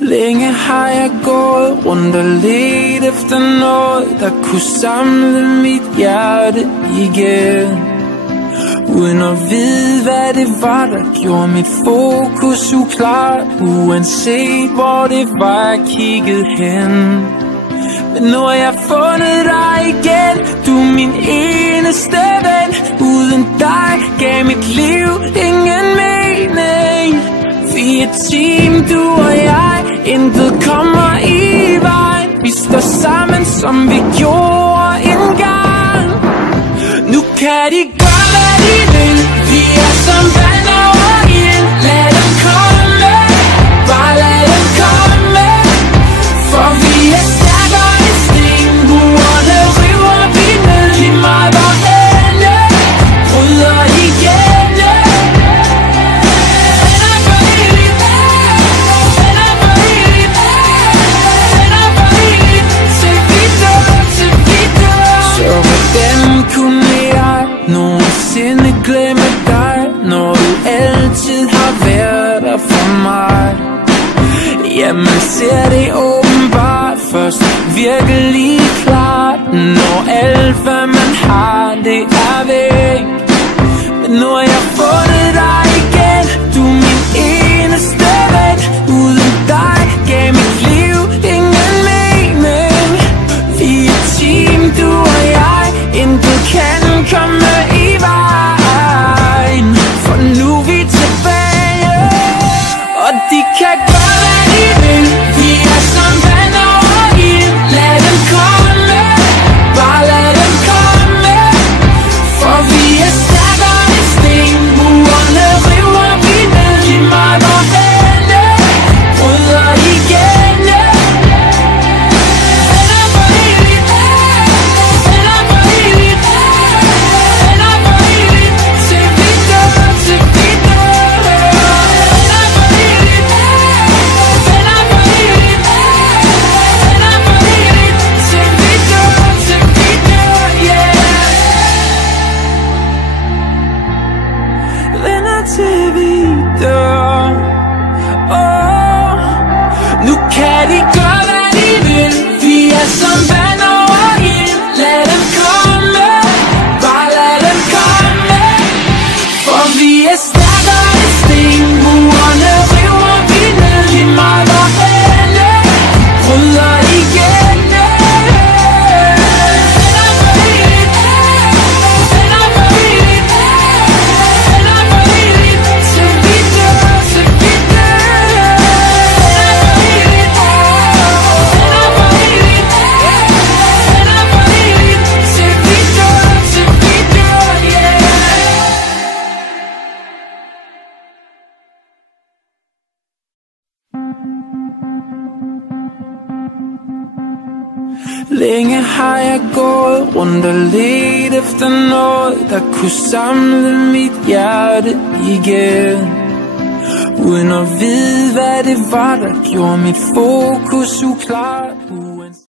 Længe har jeg gået rundt og ledt efter noget, der kunne samle mit hjerte igen, uden at vide, hvad det var, der gjorde mit fokus uklart, uanset hvor det var, jeg kiggede hen. Men nu har jeg fundet dig igen, du er min eneste ven. Uden dig gav mit liv ingen mening. Vi er team, du og jeg, intet kommer i vejen. Vi står sammen, som vi gjorde engang. Nu kan de gøre, hvad de vil. Vi er som vand over ild. Lad dem komme, bare lad dem komme. For vi er stærkere end sten. Murene river vi ned. Lige meget hvor ende bryder igen. Så hvordan kunne jeg nogensinde glemme dig, når du altid har været der for mig? Ja, man ser det åbenbart først virkelig klart, når alt hvad man har, det er væk. Men nu har jeg fundet dig igen, du er min eneste ven. Uden dig gav mit liv ingen mening. Vi er team, du og jeg, intet kan komme i vejen. For nu er vi tilbage, og de kan gøre, hvad de vil. Vi er som vand over ild. Lad dem komme, bare lad dem komme. For vi er stærkere end sten. Murene river vi ned. Lige meget hvor ende bryder igen. Til vi dør. Nu kan de gøre, hvad de vil. Vi er som vand over ild. Lad dem komme, bare lad dem komme. For vi er stærkere end sten. Murene river vi ned. Lige meget hvor ende bryder igen. Længe har jeg gået rundt og ledt efter noget, der kunne samle mit hjerte igen, uden at vide, hvad det var, der gjorde mit fokus uklart.